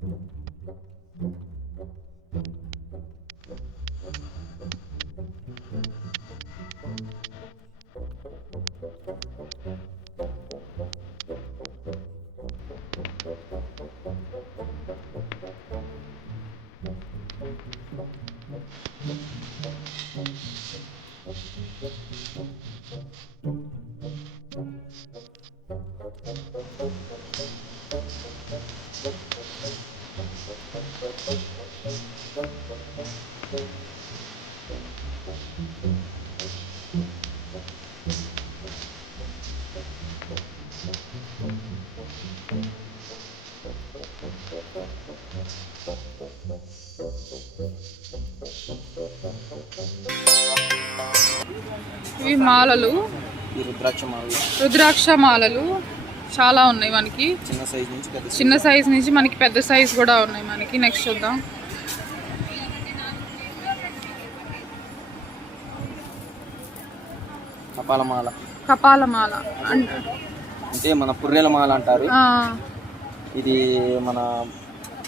ఇవి మాలలు, రుద్రాక్ష మాలలు చాలా ఉన్నాయి మనకి. చిన్న సైజ్ నుంచి మనకి పెద్ద సైజ్ కూడా ఉన్నాయి మనకి. నెక్స్ట్ చూద్దాం. కపాలమాల అంటే మన పుర్రెల మాల అంటారు. ఇది మన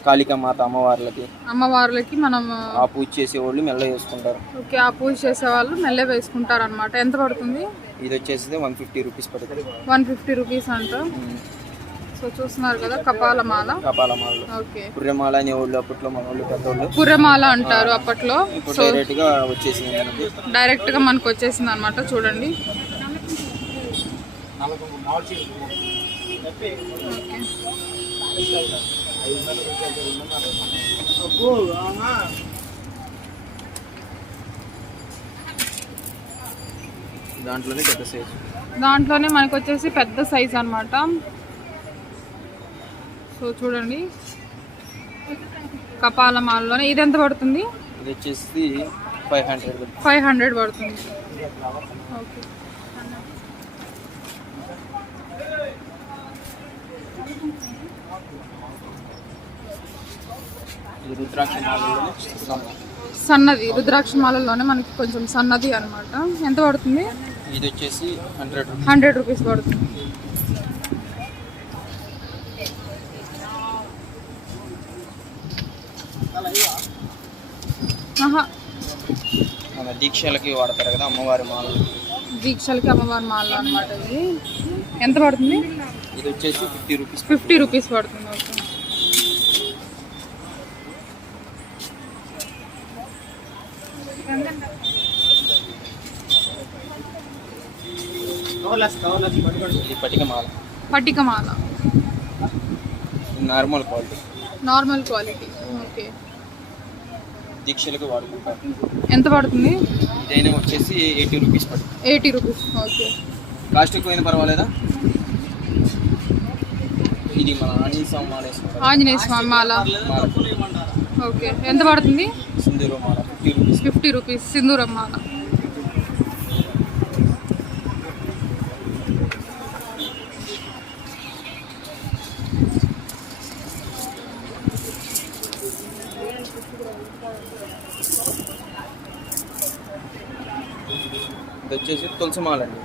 కాళికామాత అమ్మవార్లకి మనం ఆ పూజ చేసేవాళ్ళు మెల్ల వేసుకుంటారు. ఓకే, ఆ పూజ చేసేవాళ్ళు మెల్ల వేసుకుంటారు అనమాట. ఎంత పడుతుంది? ఇది వచ్చేసి 150 రూపీస్ పడుతుంది. 150 రూపీస్ అంట. సో చూస్తున్నారు కదా కపాలమాల. ఓకే, పుర్రెమాల అనే వాళ్ళు అప్పట్లో మన వాళ్ళు పెద్దవాళ్ళు పుర్రెమాల అంటారు అప్పట్లో. డైరెక్ట్ గా వచ్చేసింది మనకు వచ్చేసింది అనమాట. చూడండి. దాంట్లోనే మనకు వచ్చేసి పెద్ద సైజ్ అన్నమాట. సో చూడండి కపాలమాలలోనే. ఇది ఎంత పడుతుంది? ఇది వచ్చేసి 500 పడుతుంది. ఓకే, సన్నది రుద్రాక్ష మాలలోనే మనకి కొంచెం సన్నది అన్నమాట. ఎంత పడుతుంది? ఇది వచ్చేసి 100 రూపీస్ పడుతుంది. దీక్షలకి వాడతారు కదా అమ్మవారి మాలలు. దీక్షలకి అమ్మవారి మాలలు అన్నమాట. ఇది ఎంత పడుతుంది? ఇది వచ్చేసి 50 రూపీస్ పడుతుంది. ఓకే, పట్టికమాల నార్మల్ క్వాలిటీ. ఓకే, దీక్షలకు వాడుకుంటారు. ఎంత పడుతుంది? ఇదైనా వచ్చేసి 80 రూపీస్ పడుతుంది. 80 రూపీస్. ఓకే, కాస్ట్ ఎక్కువైనా పర్వాలేదా? ఇది మన ఆంజనేయ స్వామి మాల. ఓకే, ఎంత పడుతుంది? సింధూరం మాల 50 రూపీస్. సింధూరం మాల. ఇది వచ్చేసి తులసి మాల అండి.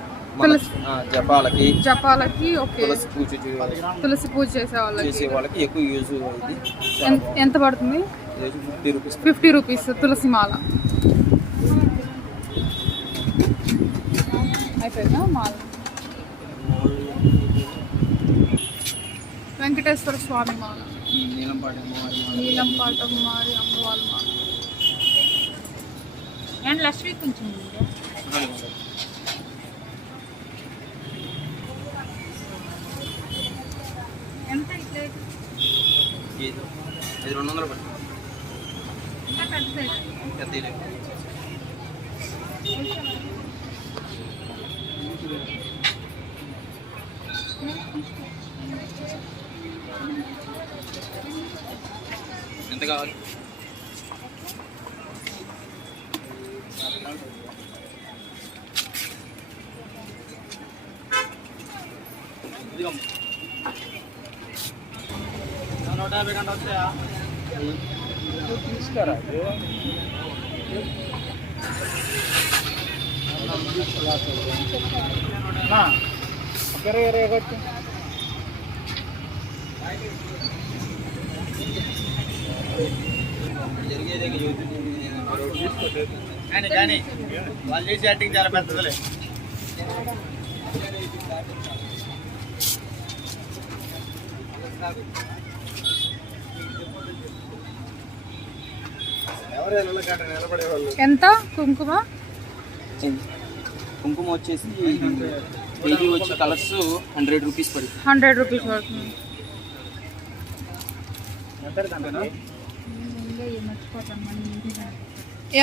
జపాలకి ఓకే, తులసి పూజ చేసే వాళ్ళకి ఎక్కువ యూజ్. ఎంత పడుతుంది? 50 రూపీస్ తులసి మాల. అయిపోయిందా మాల? వెంకటేశ్వర స్వామి మాల, నీలంపాట అమ్మవారి అమ్మవారి మాల. అండ్ లక్ష్మీ కొంచెం ఎంత? ఇది 200 పడుతుంది. ఎంత కావాలి? తీసుకురా వాళ్ళు చేసి యాక్టింగ్ చాలా పెద్దదిలే. ఎంత కుంకుమ? కుంకుమ వచ్చేసి కేజీ వచ్చి కలర్స్ 100 రూపీస్ పడుతుంది. 100 రూపీస్ పడుతుంది.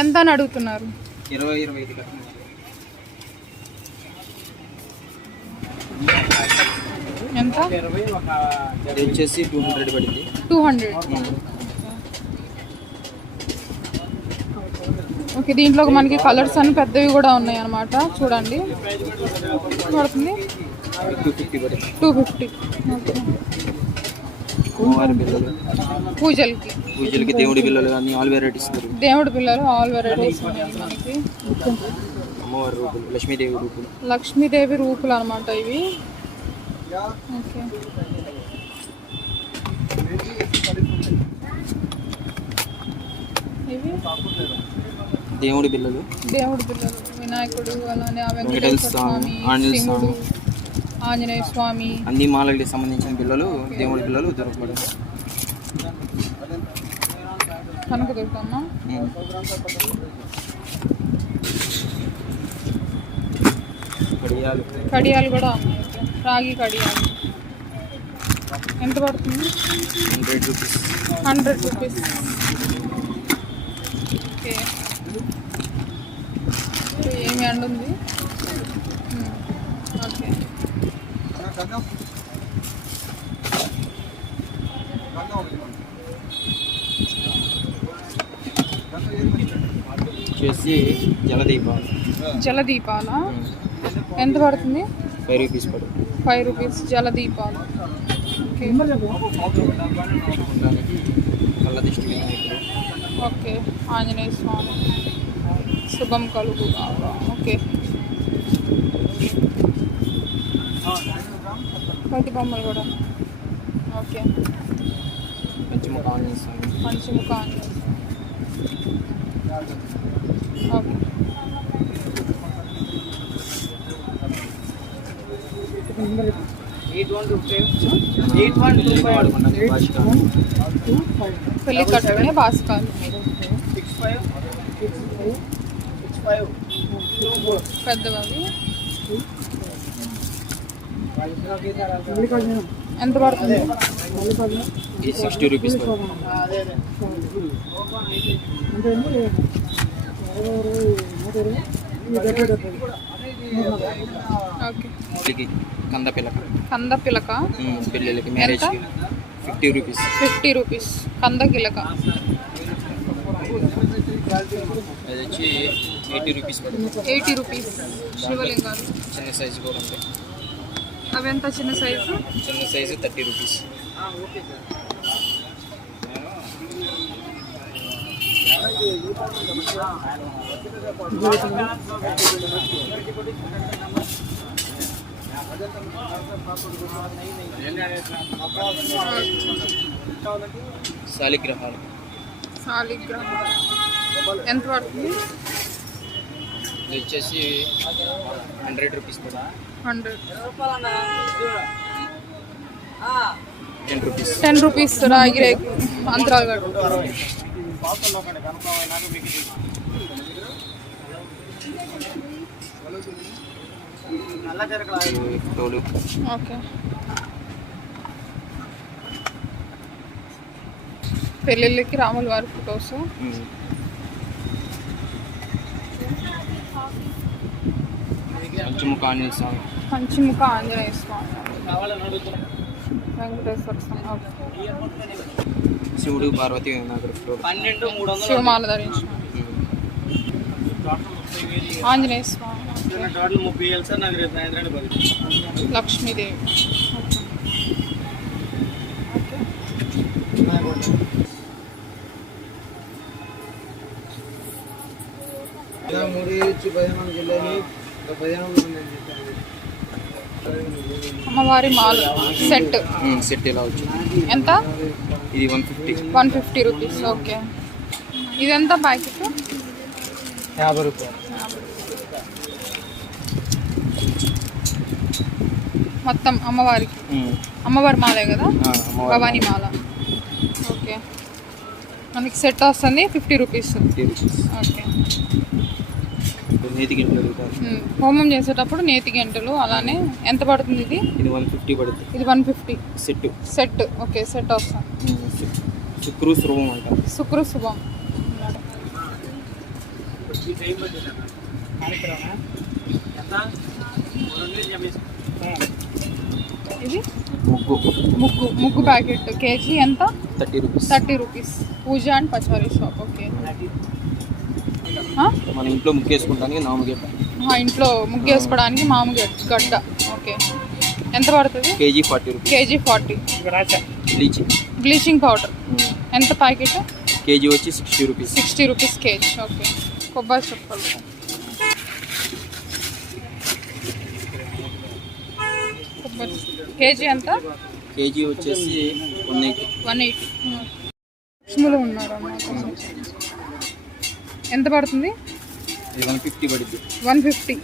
ఎంత అని అడుగుతున్నారు? 20-25 కట్టిన. ఎంత? ఇది వచ్చేసి 200 పడింది. 200. ఓకే, దీంట్లో మనకి కలర్స్ అన్ని పెద్దవి కూడా ఉన్నాయి అన్నమాట. చూడండి పడుతుంది 250 పడింది. 250. ఓకే, పూజలకి దేవుడి బిల్లలు కానీ ఆల్ వెరైటీస్. దేవుడి పిల్లలు ఆల్ వెరైటీస్ ఉన్నాయి మనకి. అమ్మవారి రూపులు, లక్ష్మీదేవి రూపులు. లక్ష్మీదేవి రూపులు అనమాట ఇవి. ఓకే, ఇవి దేవుడి బిల్లలు, వినాయకుడు, అలానే వెంకటేశ్వర స్వామి, శివుడు, ఆంజనేయ స్వామి, అన్ని మాలకి సంబంధించిన బిల్లలు, దేవుడి బిల్లలు దొరకబడదు. కనకదుర్గమ్మ, కడియాలు కూడా ఉన్నాయి. రాగి కడియాలు ఎంత పడుతుంది? 100 రూపీస్. ఓకే, ఏమి అండి ఉంది? ఓకే, వచ్చేసి జలదీపాల ఎంత పడుతుంది? 5 రూపీస్ పడుతుంది. 5 రూపీస్ జలదీపాలు. ఓకే, కళ్ళ దిష్టి వినాయకుడు. ఓకే, ఆంజనేయ స్వామి, శుభం కలుగు. ఓకే, పది బొమ్మలు కూడా. ఓకే, పంచముఖ ఆంజనేయ స్వామి. పంచముఖ ఆంజనేయ స్వామి. ఓకే, పెళ్లి కట్టుకునే బాస్కాలు పెద్దవి. ఎంత పడుతుంది? 60 రూపీస్ పడుతుంది. ఓకే, కంద పిలక పిల్లలకి మ్యారేజ్ 50 రూపీస్. 50 రూపీస్ కంద కిలక. అది వచ్చి 80 రూపీస్ పడుతుంది. 80 రూపీస్ శివలింగాలు. చిన్న సైజు కూడా ఉంటాయి. అవి ఎంత చిన్న సైజు? చిన్న సైజు 30 రూపీస్. శాలిగ్రహాలు ఎంత పడుతుంది? ఇది వచ్చేసి 100 రూపీస్ పడుతుంది. 100. 10 రూపీస్. 10 రూపీస్ రాగి రేకు అంతరాలు కట్టు. ఓకే, పెళ్ళిళ్ళకి రాముల వారి ఫొటోస్. పంచముఖ ఆంజనేయ స్వామి. పంచముఖ ఆంజనేయ స్వామి, వెంకటేశ్వర స్వామి. ఓకే, శివుడు, పార్వతి, వినాయకుడు. శివమాల ధరించిన ఆంజనేయ స్వామి. లక్ష్మీదేవి. అమ్మవారి మాల సెట్ ఇలా వచ్చింది. ఎంత? ఇది 150. 150 రూపీస్. ఓకే. ఇదెంత ప్యాకెట్? 50 రూపాయలు. మొత్తం అమ్మవారికి. అమ్మవారి మాలే కదా, భవానీ మాల. ఓకే. మనకి సెట్ వస్తుంది 50 రూపీస్. ఓకే. నేతి గంటలు హోమం చేసేటప్పుడు నేతి గంటలు. అలానే ఎంత పడుతుంది ఇది? ఇది 150 పడుతుంది. ఇది 150 సెట్. ఓకే, సెట్ వస్తుంది. శుక్రశుభం అంటారు. శుక్రశుభం. ఇది ముగ్గు ప్యాకెట్ కేజీ ఎంత? 30 రూపీస్. పూజ అండ్ పచారీ షాప్. ఓకే. మన ఇంట్లో ముగ్గు వేసుకోవడానికి మామూలుగా ఇంట్లో ముగ్గు వేసుకోవడానికి మామూలుగా గడ్డ. ఓకే. ఎంత పడుతుంది? KG 40 rupees. KG 40. Bleaching powder ఎంత ప్యాకెట్? కేజీ వచ్చి 60 రూపీస్. 60 rupees KG. ఓకే. కొబ్బరి చెప్పాలి. కేజీ ఎంత? కేజీ వచ్చేసి 180. లక్ష్ములు ఉన్నారు అన్నమాట. ఎంత పడుతుంది? 150 పడుతుంది. 150.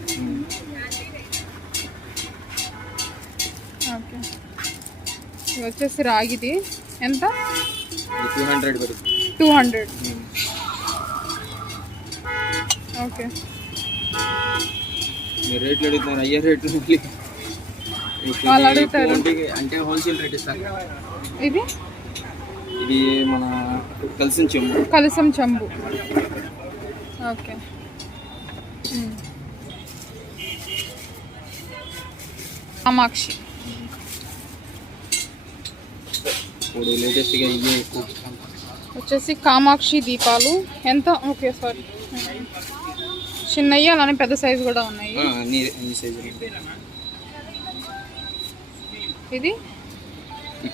ఓకే. ఇది వచ్చేసి రాగిది. ఎంత? 200 పడుతుంది. 200. ఓకే. మీరు రేట్లు అడుగుతున్నారు, అయ్యే రేట్లు వాళ్ళు అడుగుతారు అంటే హోల్సేల్ రేట్ ఇస్తారు. ఇది మన కలసం చెంబు. ఓకే. కామాక్షి. ఇప్పుడు లేటెస్ట్గా ఇవే ఎక్కువ వచ్చేసి కామాక్షి దీపాలు. ఎంత? Okay, sorry. చిన్నవి అలానే పెద్ద సైజు కూడా ఉన్నాయి. ఇది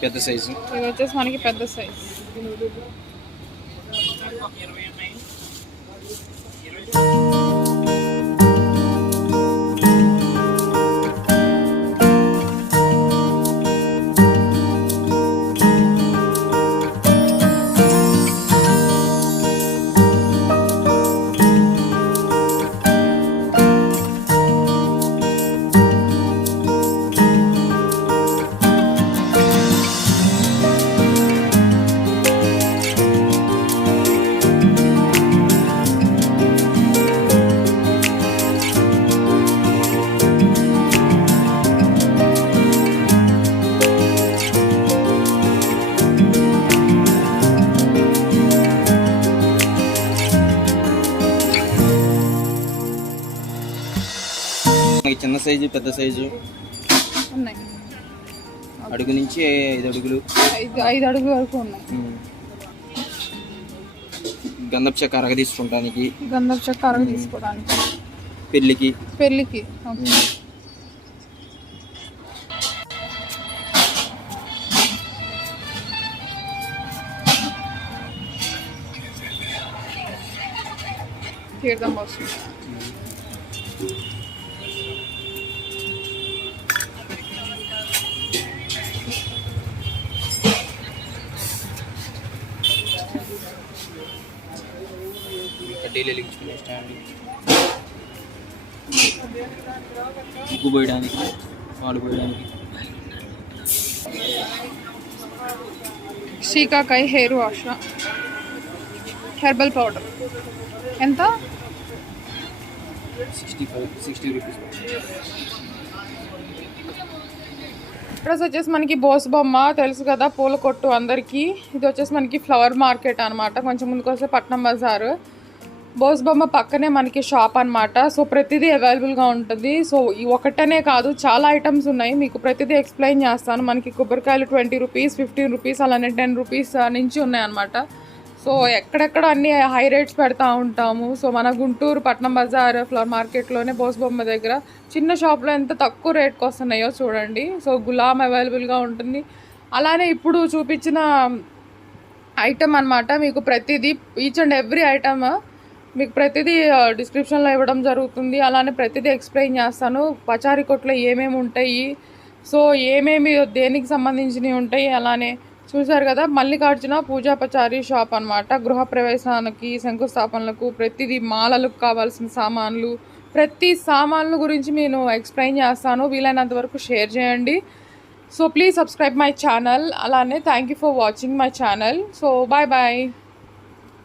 పెద్ద సైజు. ఇది వచ్చేసి మనకి పెద్ద సైజు. చిన్న సైజు పెద్ద సైజు ఉన్నాయి. అడుగు నుంచి 5 అడుగులు 5 అడుగుల వరకు ఉన్నాయి. గంధపు చెక్క అరగ తీసుకోవడానికి పెళ్ళికి. తీర్థం వస్తుంది. ముగ్గు పోయడానికి, పాలు పోయడానికి. Shikakai hair wash, herbal powder. ఎంత? 60 రూపీస్. అడ్రస్ వచ్చేసి మనకి బోస్ బొమ్మ తెలుసు కదా, పూల కొట్టు అందరికీ. ఇది వచ్చేసి మనకి ఫ్లవర్ మార్కెట్ అనమాట. కొంచెం ముందుకు వస్తే పట్నం బజార్. బోస్ బొమ్మ పక్కనే మనకి షాప్ అనమాట. సో ప్రతిదీ అవైలబుల్గా ఉంటుంది. సో ఈ ఒకటనే కాదు, చాలా ఐటమ్స్ ఉన్నాయి. మీకు ప్రతిదీ ఎక్స్ప్లెయిన్ చేస్తాను. మనకి కొబ్బరికాయలు 20 రూపీస్, 15 రూపీస్, అలానే 10 రూపీస్ నుంచి ఉన్నాయన్నమాట. సో ఎక్కడెక్కడ అన్ని హై రేట్స్ పెడతా ఉంటాము. సో మన గుంటూరు పట్నం బజార్ ఫ్లవర్ మార్కెట్లోనే బోస్ బొమ్మ దగ్గర చిన్న షాప్లో ఎంత తక్కువ రేట్కి వస్తున్నాయో చూడండి. సో గులాం అవైలబుల్గా ఉంటుంది. అలానే ఇప్పుడు చూపించిన ఐటమ్ అనమాట. మీకు ప్రతిదీ ఈచ్ అండ్ ఎవ్రీ ఐటమ్ మీకు ప్రతిదీ డిస్క్రిప్షన్లో ఇవ్వడం జరుగుతుంది. అలానే ప్రతిదీ ఎక్స్ప్లెయిన్ చేస్తాను. పచారీ కొట్లో ఏమేమి ఉంటాయి, సో ఏమేమి దేనికి సంబంధించినవి ఉంటాయి, అలానే చూసారు కదా, మల్లికార్జున పూజాపచారి షాప్ అనమాట. గృహప్రవేశానికి, శంకుస్థాపనలకు, ప్రతిదీ మాలలకు కావాల్సిన సామాన్లు, ప్రతి సామాన్లు గురించి నేను ఎక్స్ప్లెయిన్ చేస్తాను. వీలైనంత వరకు షేర్ చేయండి. So please subscribe my channel. అలానే thank you for watching my channel. So bye bye.